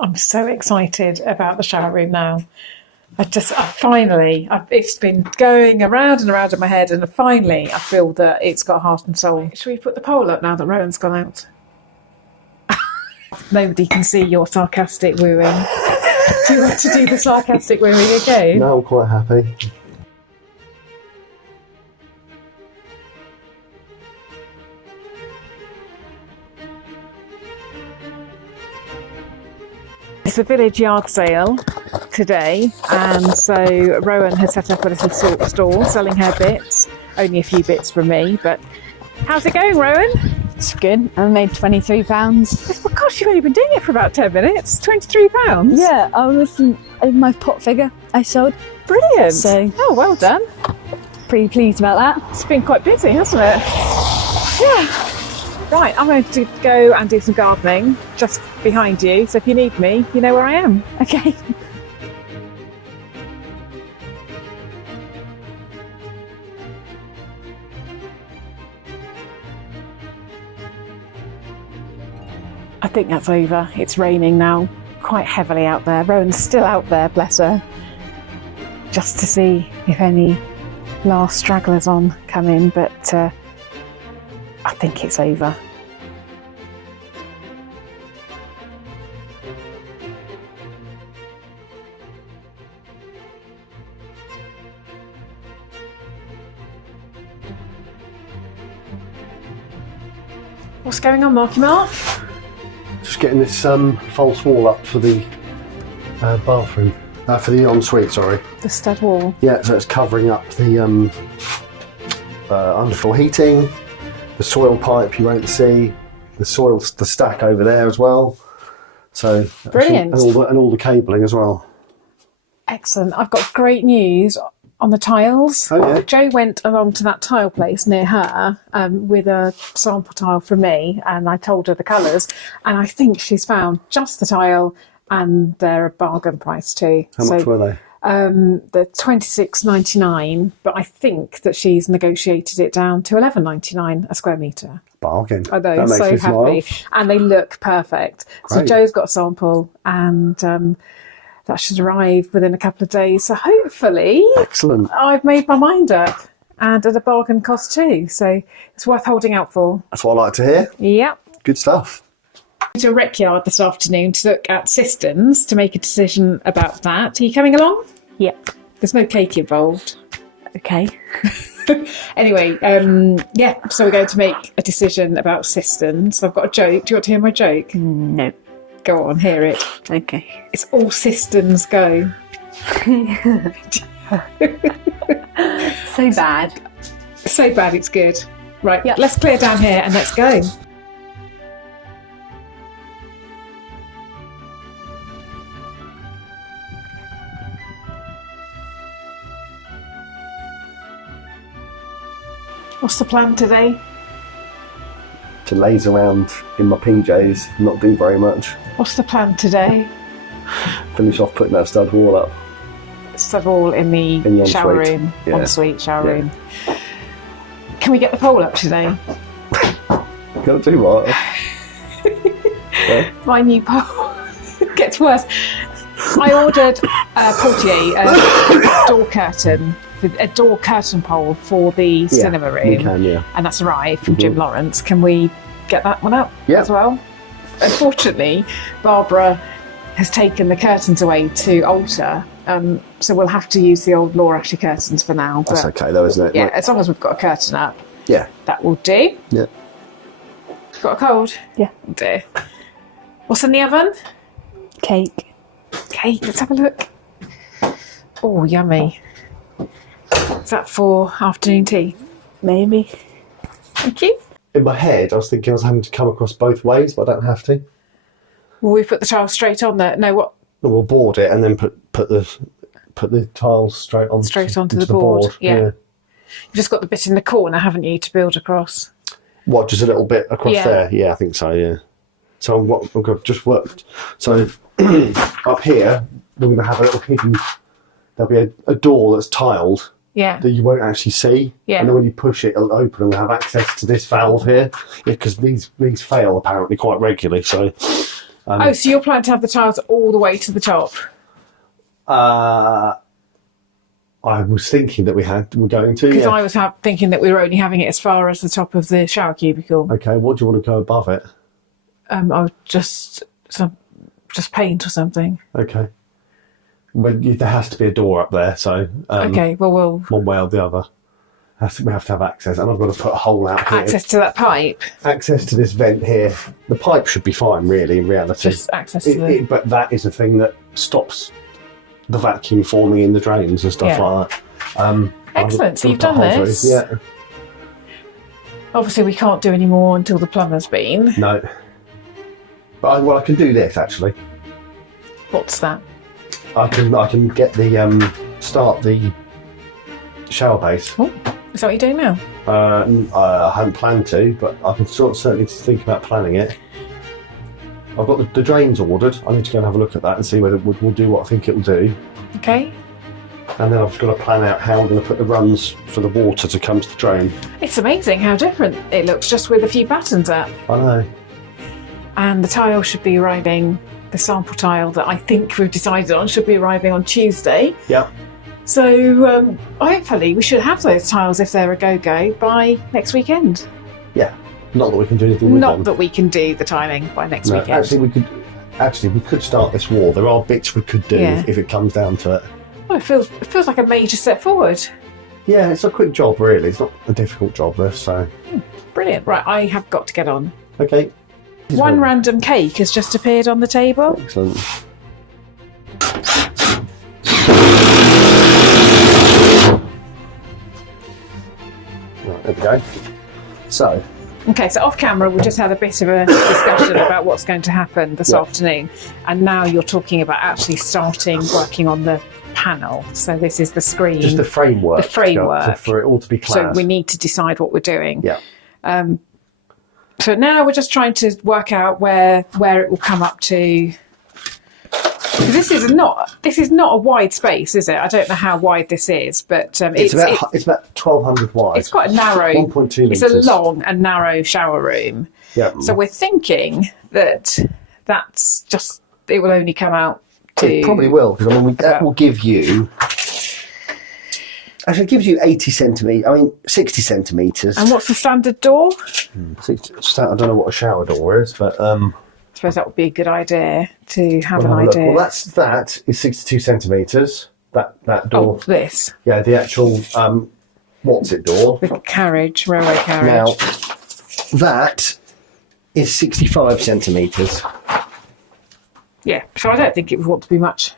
I'm so excited about the shower room now. It's been going around and around in my head, and finally I feel that it's got heart and soul. Should we put the poll up now that Rowan's gone out? Nobody can see your sarcastic wooing. Do you want to do the sarcastic wooing again? No, I'm quite happy. It's a village yard sale today, and so Rowan has set up a little stall selling her bits. Only a few bits from me, but how's it going, Rowan? It's good. I made £23. Oh gosh, you've only been doing it for about 10 minutes. £23? Yeah, I was in my pot figure I sold. Brilliant. So, oh, well done. Pretty pleased about that. It's been quite busy, hasn't it? Yeah. Right, I'm going to go and do some gardening just behind you. So if you need me, you know where I am. Okay. I think that's over. It's raining now, quite heavily out there. Rowan's still out there, bless her. Just to see if any last stragglers on come in, but I think it's over. What's going on, Marky Mark? Just getting this false wall up for the bathroom. For the ensuite, sorry. The stud wall? Yeah, so it's covering up the underfloor heating, the soil pipe you won't see, the stack over there as well. So brilliant. And all the cabling as well. Excellent. I've got great news on the tiles. Oh yeah. Jo went along to that tile place near her with a sample tile from me, and I told her the colours, and I think she's found just the tile, and they're a bargain price too. How much were they? They're $26.99, but I think that she's negotiated it down to $11.99 a square metre. Bargain. I know, that makes so me happy. smile. And they look perfect. Great. So Jo's got a sample, and that should arrive within a couple of days. So hopefully, excellent. I've made my mind up, and at a bargain cost too. So it's worth holding out for. That's what I like to hear. Yep. Good stuff. To a rec yard this afternoon to look at cisterns to make a decision about that. Are you coming along? Yep. There's no cake involved. Okay. Anyway, yeah, so we're going to make a decision about cisterns. I've got a joke. Do you want to hear my joke? No. Go on, hear it. Okay. It's all cisterns go. So bad. So bad it's good. Right, Yep. Let's clear down here and let's go. What's the plan today? To laze around in my PJs, not do very much. What's the plan today? Finish off putting that stud wall up. Stud wall in the shower ensuite. room, Yeah. ensuite shower Yeah. room. Can we get the pole up today? Gotta do what? Yeah. My new pole gets worse. I ordered a portiere, a door curtain pole for the cinema room. You can, yeah. And that's arrived from Jim Lawrence. Can we get that one up as well? Unfortunately, Barbara has taken the curtains away to alter, so we'll have to use the old Laura Ashley curtains for now. That's okay though, isn't it? Yeah, as long as we've got a curtain up, Yeah. that will do. Yeah. Got a cold? Yeah. Oh dear. What's in the oven? Cake. Cake, let's have a look. Oh, yummy. Is that for afternoon tea? Maybe. Thank you. In my head, I was thinking I was having to come across both ways, but I don't have to. Will we put the tile straight on there? No, what? We'll board it and then put the tiles straight on Onto into the board. Yeah. Yeah. You've just got the bit in the corner, haven't you, to build across? What, just a little bit across Yeah. there? Yeah, I think so, yeah. So what I've just worked. So up here, we're going to have a little hidden, there'll be a door that's tiled Yeah. that you won't actually see. Yeah. And then when you push it, it'll open and we'll have access to this valve here. Yeah, because these fail apparently quite regularly. So So you're planning to have the tiles all the way to the top? I was thinking that we're going to. Because Yeah. I was thinking that we were only having it as far as the top of the shower cubicle. Okay, what do you want to go above it? I would just paint or something. Okay. Well, there has to be a door up there, so Okay, well we'll one way or the other. We have to have access, and I've got to put a hole out here. access to that pipe. Access to this vent here. The pipe should be fine, really, in reality. Just access to the... But that is the thing that stops the vacuum forming in the drains and stuff like that. Excellent. So you've I've got done a hole this. through. Yeah. Obviously, we can't do any more until the plumber's been. No. But I can do this actually. What's that? I can get the start the shower base. Oh, is that what you're doing now? I hadn't planned to, but I can certainly think about planning it. I've got the drains ordered. I need to go and have a look at that and see whether we'll do what I think it will do. Okay. And then I've got to plan out how I'm going to put the runs for the water to come to the drain. It's amazing how different it looks just with a few buttons up. I know. And the tile should be arriving, the sample tile that I think we've decided on should be arriving on Tuesday. Yeah. So hopefully we should have those tiles, if they're a go-go, by next weekend. Yeah. Not that we can do anything with them. Not that we can do the tiling by next weekend. Actually, we could start this wall. There are bits we could do if it comes down to it. Well, it feels like a major step forward. Yeah, it's a quick job, really. It's not a difficult job, this, so... Brilliant. Right, I have got to get on. Okay. One random cake has just appeared on the table. Excellent. Right, there we go. So... Okay, so off camera we just had a bit of a discussion about what's going to happen this afternoon, and now you're talking about actually starting working on the panel. So this is the screen. Just the framework. The framework. For it all to be clad. So we need to decide what we're doing. Yeah. So now we're just trying to work out where it will come up to. This is not a wide space, is it? I don't know how wide this is, but it's about 1,200 wide. It's quite a narrow. 1.2 It's metres. a long and narrow shower room. Yeah. So we're thinking that's just it will only come out to. It probably will, because that will give you. Actually, it gives you 60 centimetres. And what's the standard door? 60, I don't know what a shower door is, but I suppose that would be a good idea to have an look. idea. Well, that is 62 centimetres. That door. Oh, this. Yeah, the actual what's it door. The carriage, railway carriage. Now, that is 65 centimetres. Yeah, so I don't think it would want to be much.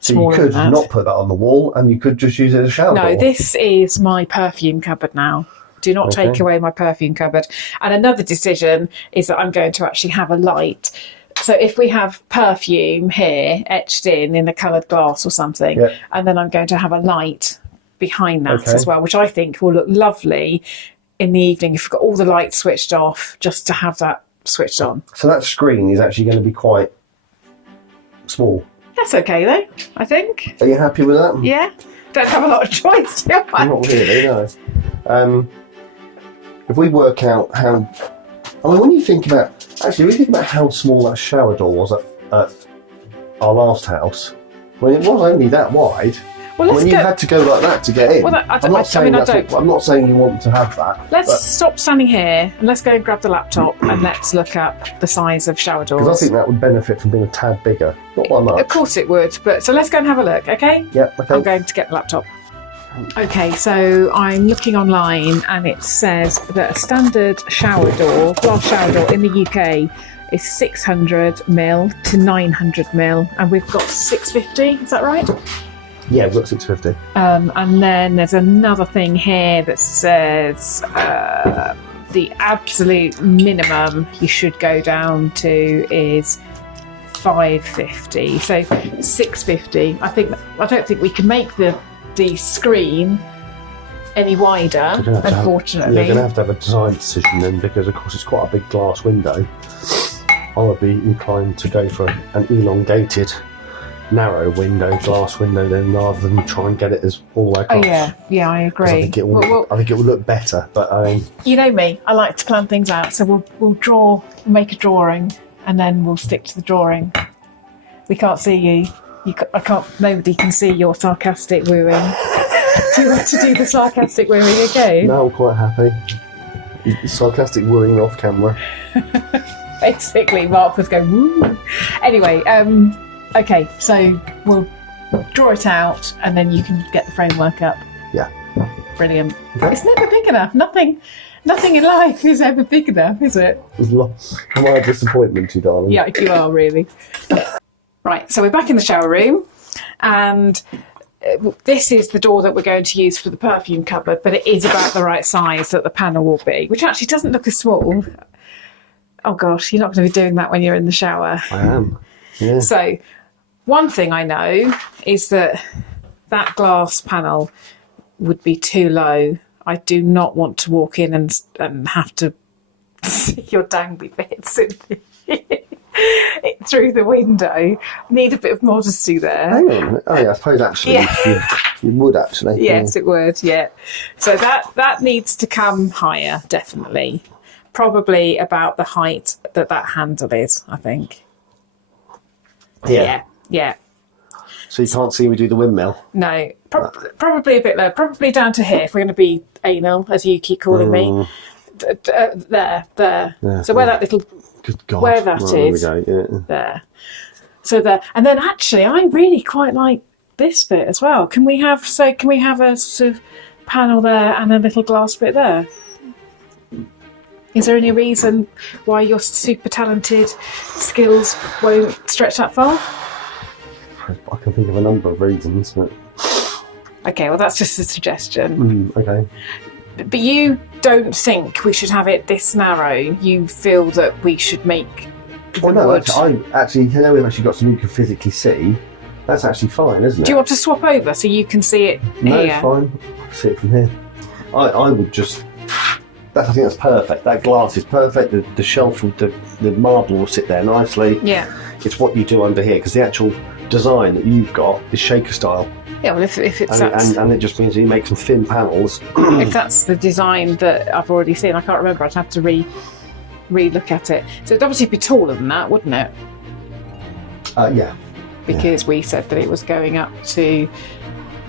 So you could not put that on the wall, and you could just use it as a shower door. No, this is my perfume cupboard now. Do not take away my perfume cupboard. And another decision is that I'm going to actually have a light. So if we have perfume here etched in the coloured glass or something, and then I'm going to have a light behind that as well, which I think will look lovely in the evening if we've got all the lights switched off, just to have that switched on. So that screen is actually going to be quite small. That's okay though, I think. Are you happy with that? Yeah. Don't have a lot of choice, do I? Not really, no. If we work out how... when you think about... Actually, when you think about how small that shower door was at our last house, when it was only that wide, Well, you had to go like that to get in. Well, I'm not saying you want to have that. Let's stop standing here and let's go and grab the laptop and let's look up the size of shower doors. Because I think that would benefit from being a tad bigger. Not by much. Of course it would, but so let's go and have a look, okay? Yeah, okay. I'm going to get the laptop. Okay, so I'm looking online and it says that a standard shower door, glass shower door in the UK is 600mm to 900mm, and we've got 650, is that right? Yeah, we've got 650. And then there's another thing here that says the absolute minimum you should go down to is 550. So 650. I don't think we can make the screen any wider, unfortunately. You're going to have a design decision then, because of course it's quite a big glass window. I would be inclined to go for an elongated narrow glass window then, rather than try and get it as all the way across. Oh yeah, I agree. I think it will look better, but you know me, I like to plan things out, so we'll make a drawing and then we'll stick to the drawing. We can't see you. I can't. Nobody can see your sarcastic wooing. Do you want to do the sarcastic wooing again? No, I'm quite happy. Sarcastic wooing off camera. Basically, Mark was going woo. Anyway, okay, so we'll draw it out, and then you can get the framework up. Yeah. Brilliant. Okay. It's never big enough. Nothing in life is ever big enough, is it? Am I a disappointment to you, darling? Yeah, you are really. Right, so we're back in the shower room, and this is the door that we're going to use for the perfume cupboard, but it is about the right size that the panel will be, which actually doesn't look as small. Oh gosh, you're not going to be doing that when you're in the shower. I am. Yeah. So, one thing I know is that glass panel would be too low. I do not want to walk in and have to see your dangly bits through the window. Need a bit of modesty there. Hang on. Oh yeah, I suppose actually you would actually. Yes, it would. Yeah. So that needs to come higher, definitely. Probably about the height that handle is, I think. Yeah. Yeah. So you can't see me do the windmill? No, probably a bit lower. Probably down to here if we're going to be anal, as you keep calling me. There. Yeah, So where that little... Good God. Where that is. There we go, yeah. There. So there. And then actually, I really quite like this bit as well. Can we have a sort of panel there and a little glass bit there? Is there any reason why your super talented skills won't stretch that far? I can think of a number of reasons. But... Okay, well that's just a suggestion. Okay. But you don't think we should have it this narrow? You feel that we should make the wood... we've actually got something you can physically see. That's actually fine, isn't it? Do you want to swap over so you can see it No, here? it's fine. I can see it from here. I would just... I think that's perfect. That glass is perfect. The shelf, the marble will sit there nicely. Yeah. It's what you do under here, because the actual design that you've got is shaker style. Yeah, well, if it's and it just means that you make some thin panels. if that's the design that I've already seen, I can't remember. I'd have to re-look at it. So it'd obviously be taller than that, wouldn't it? Yeah. Because we said that it was going up to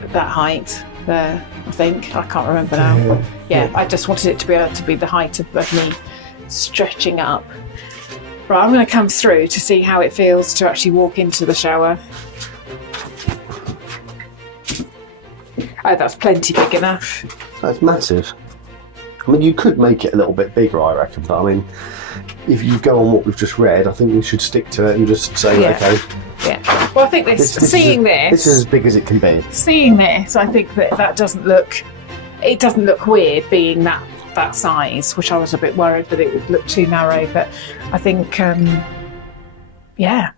that height there, I think. I can't remember now. Yeah, I just wanted it to be able to be the height of me stretching up. Right, I'm going to come through to see how it feels to actually walk into the shower. Oh, that's plenty big enough. That's massive. I mean, you could make it a little bit bigger, I reckon, but I mean, if you go on what we've just read, I think we should stick to it and just say, okay. Yeah. Well, I think this is as big as it can be. Seeing this, I think that doesn't look weird being that size, which I was a bit worried that it would look too narrow, but I think, yeah.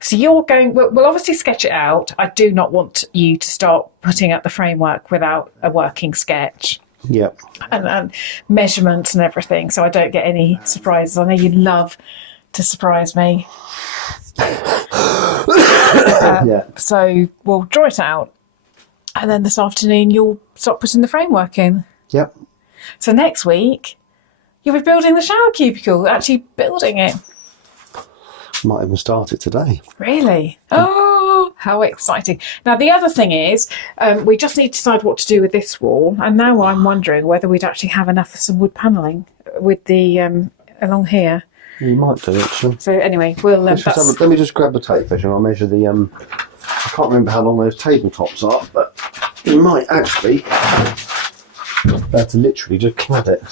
So you're going, we'll obviously sketch it out. I do not want you to start putting up the framework without a working sketch. Yep. And measurements and everything, so I don't get any surprises. I know you love to surprise me. Yeah. So we'll draw it out, and then this afternoon you'll start putting the framework in. Yep. So next week you'll be building the shower cubicle, actually building it. Might even start it today. Really? Oh, how exciting. Now, the other thing is, we just need to decide what to do with this wall. And now I'm wondering whether we'd actually have enough for some wood panelling with the along here. You might do, actually. So anywbe, we'll... let me just grab the tape measure and I'll measure the... I can't remember how long those tabletops are, but you might actually be able to literally just clad it.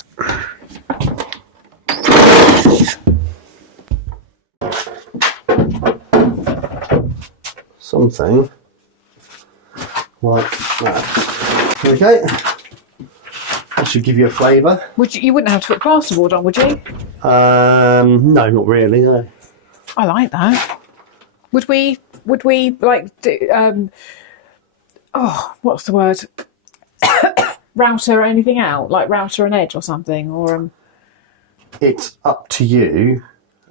Something like that. Okay, that should give you a flavour. You wouldn't have to put plasterboard on, would you? No, not really. No. I like that. Would we like do? What's the word? Router anything out, like router an edge or something, or It's up to you.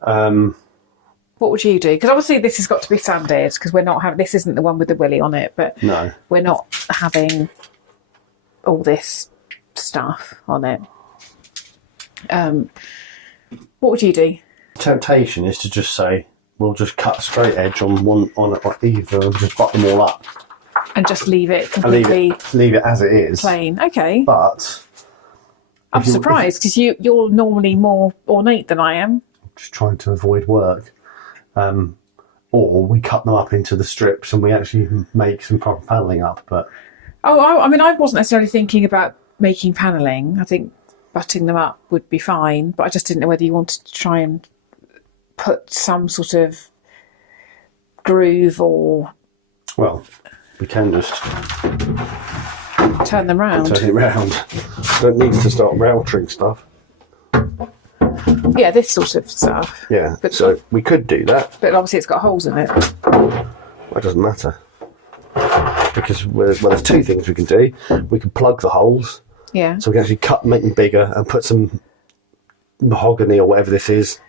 What would you do? Because obviously this has got to be sanded, because we're not having... This isn't the one with the willy on it, but no, we're not having all this stuff on it. What would you do? Temptation is to just say, we'll just cut a straight edge on either and just butt them all up. And just leave it And completely leave it as it is. plain. Okay. But I'm surprised because you're normally more ornate than I am. just trying to avoid work. Or we cut them up into the strips and we actually make some proper panelling up. But I mean, I wasn't necessarily thinking about making panelling. I think butting them up would be fine, but I just didn't know whether you wanted to try and put some sort of groove or... Well, we can just turn them round. turn it round. Don't need to start routering stuff. Yeah, this sort of stuff. Yeah, But- so we could do that. But obviously it's got holes in it. Well, it doesn't matter. Because there's two things we can do. We can plug the holes, Yeah. so we can actually make them bigger and put some mahogany or whatever this is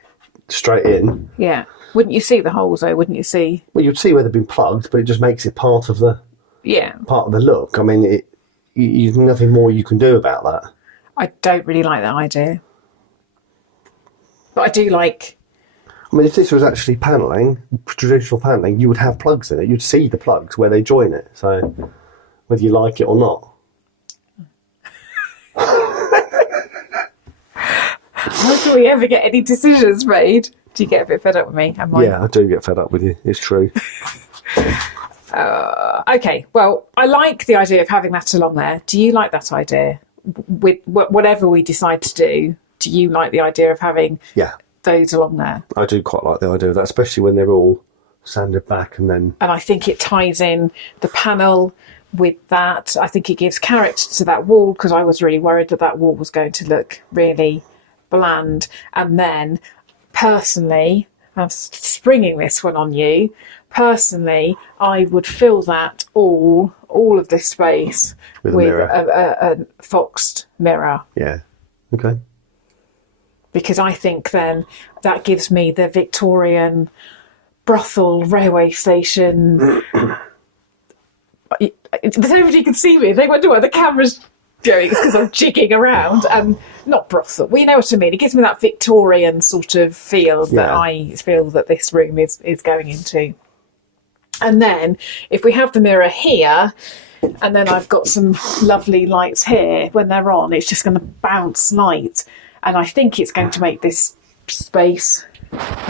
straight in. Yeah. Wouldn't you see the holes though? Wouldn't you see? Well, you'd see where they've been plugged, but it just makes it part of the Yeah. look. I mean, there's nothing more you can do about that. I don't really like that idea. But I do like... I mean, if this was actually panelling, traditional panelling, you would have plugs in it. You'd see the plugs where they join it. So, whether you like it or not. How do we ever get any decisions made? Do you get a bit fed up with me? Yeah, I do get fed up with you. It's true. Okay, well, I like the idea of having that along there. Do you like that idea? With whatever we decide to do you like the idea of having Yeah, those along there? I do quite like the idea of that, especially when they're all sanded back and then... And I think it ties in the panel with that. I think it gives character to that wall, because I was really worried that wall was going to look really bland. And then, personally, I'm springing this one on you, personally, I would fill that all of this space With with a a foxed mirror. Yeah, okay. Because I think then that gives me the Victorian brothel railway station. Nobody can see me. They wonder why the camera's going. It's because I'm jigging around and not brothel. We know what I mean. It gives me that Victorian sort of feel that I feel that this room is going into. And then if we have the mirror here, and then I've got some lovely lights here, when they're on, it's just going to bounce light. And I think it's going to make this space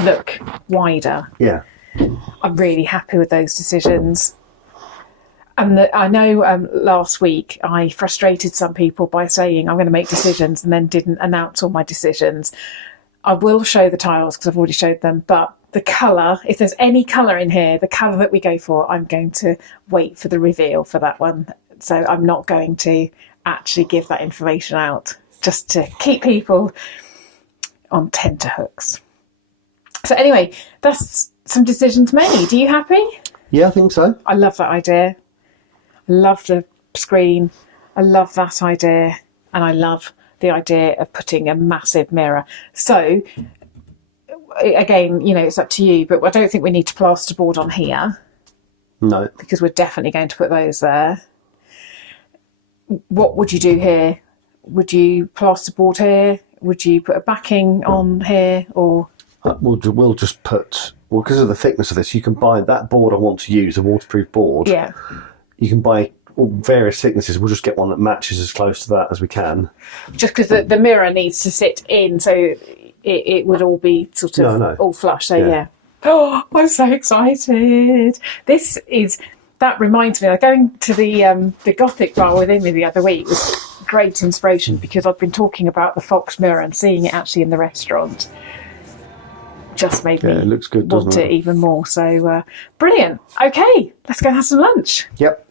look wider. Yeah. I'm really happy with those decisions. And I know last week I frustrated some people by saying I'm going to make decisions and then didn't announce all my decisions. I will show the tiles because I've already showed them, but the colour, if there's any colour in here, the colour that we go for, I'm going to wait for the reveal for that one. So I'm not going to actually give that information out, just to keep people on tenterhooks. So anyway, that's some decisions made. Are you happy? Yeah, I think so. I love that idea. I love the screen. I love that idea. And I love the idea of putting a massive mirror. So, again, it's up to you, but I don't think we need to plasterboard on here. No. Because we're definitely going to put those there. What would you do here? Would you plasterboard here? Would you put a backing on here? Or We'll just put... Well, because of the thickness of this, you can buy that board I want to use, a waterproof board. yeah. You can buy all various thicknesses. We'll just get one that matches as close to that as we can. Just because the mirror needs to sit in, so it would all be sort of all flush. So yeah. Oh, I'm so excited! That reminds me. Going to the Gothic bar within me the other week was great inspiration, because I've been talking about the fox mirror and seeing it actually in the restaurant. Just made me it looks good, want doesn't it even more. So brilliant. Okay, let's go and have some lunch. Yep.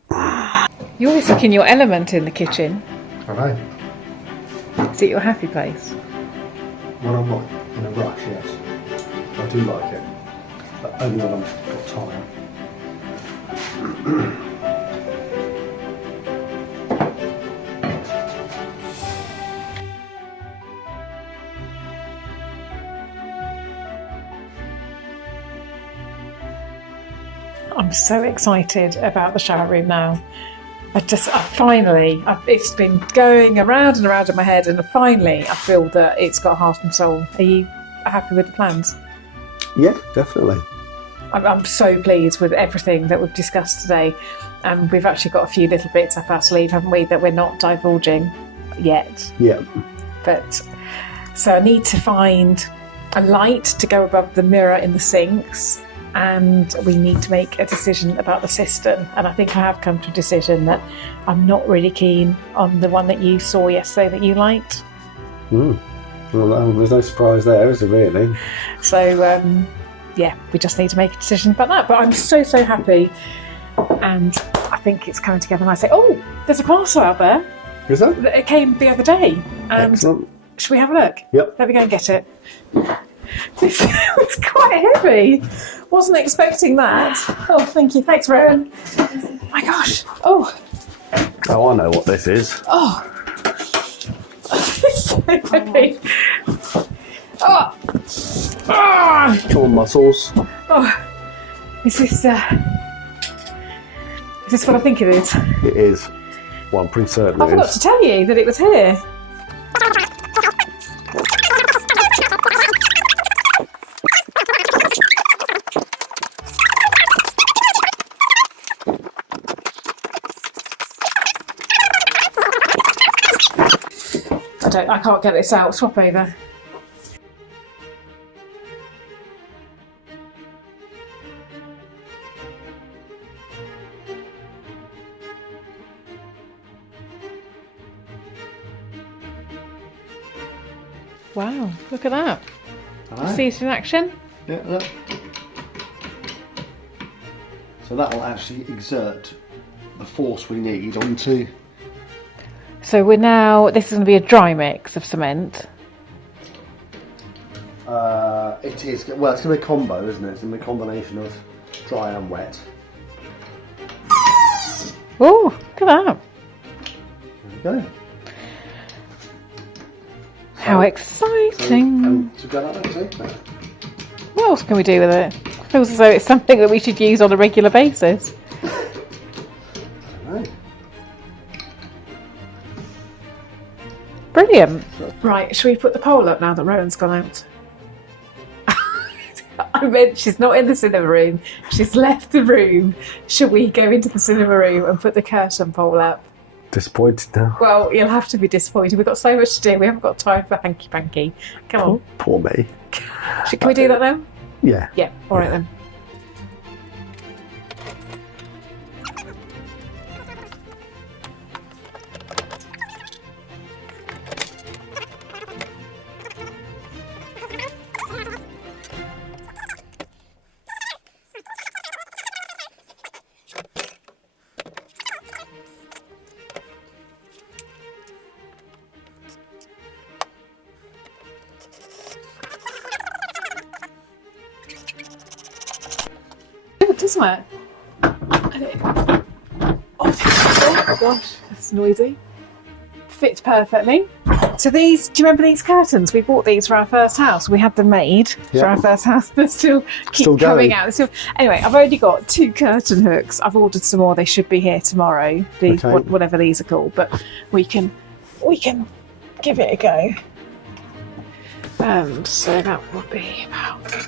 You always look in your element in the kitchen. All right. Is it your happy place? When I'm not in a rush, yes. I do like it. But only when I've got time. I'm so excited about the shower room now. It's been going around and around in my head, and finally I feel that it's got heart and soul. Are you happy with the plans? Yeah, definitely. I'm so pleased with everything that we've discussed today. We've actually got a few little bits up our sleeve, haven't we, that we're not divulging yet. Yeah. But so I need to find a light to go above the mirror in the sinks, and we need to make a decision about the cistern. And I think I have come to a decision that I'm not really keen on the one that you saw yesterday that you liked. Well, no, there's no surprise there, is there really? So yeah, we just need to make a decision about that. But I'm so happy, and I think it's coming together nicely. Oh, there's a parcel out there. Is that? It came the other day. And excellent. should we have a look? Yep. Let me go and get it. This was quite heavy. Wasn't expecting that. Oh, thank you. Thanks, Rowan. Oh my gosh. Oh. Oh, I know what this is. Oh. It's so heavy. Oh. Ah. Come on, muscles. Oh. Is this what I think it is? It is. Well, I'm pretty certain I it forgot is. to tell you that it was here. I can't get this out. Swap over. Wow, look at that. See it in action? Yeah, look. So that will actually exert the force we need onto. So we're now, this is going to be a dry mix of cement. It is, well, it's going to be a combo, isn't it? It's going to be a combination of dry and wet. Oh, look at that. There we go. How exciting. So go like that, see? What else can we do with it? It feels as though it's something that we should use on a regular basis. Right. Brilliant. Right, should we put the poll up now that Rowan's gone out? I meant she's not in the cinema room. She's left the room. Should we go into the cinema room and put the curtain poll up? Disappointed now. Well, you'll have to be disappointed. We've got so much to do. We haven't got time for hanky-panky. Come on. Poor me. Can we do that now? Yeah. Yeah, all right then. Doesn't it? Oh gosh, that's noisy. Fits perfectly. So these, do you remember these curtains? We bought these for our first house. We had them made for our first house. They still keep coming out. Anyway, I've only got 2 curtain hooks. I've ordered some more. They should be here tomorrow. These, whatever these are called, but we can give it a go. So that will be about.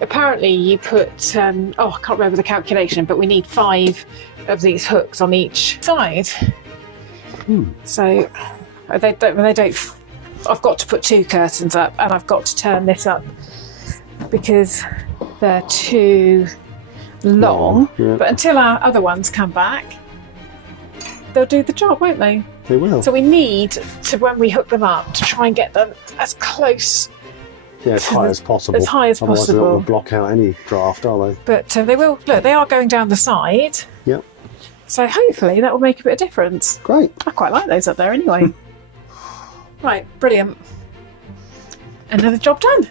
Apparently you put, I can't remember the calculation, but we need 5 of these hooks on each side. So they don't, I've got to put 2 curtains up, and I've got to turn this up because they're too long. Yeah. But until our other ones come back, they'll do the job, won't they? They will. So we need to, when we hook them up, to try and get them as close. Yeah, as high as possible. As high as Otherwise possible. they won't block out any draft, are they? But they will, look, they are going down the side. Yep. So hopefully that will make a bit of difference. Great. I quite like those up there anyway. Right, brilliant. Another job done.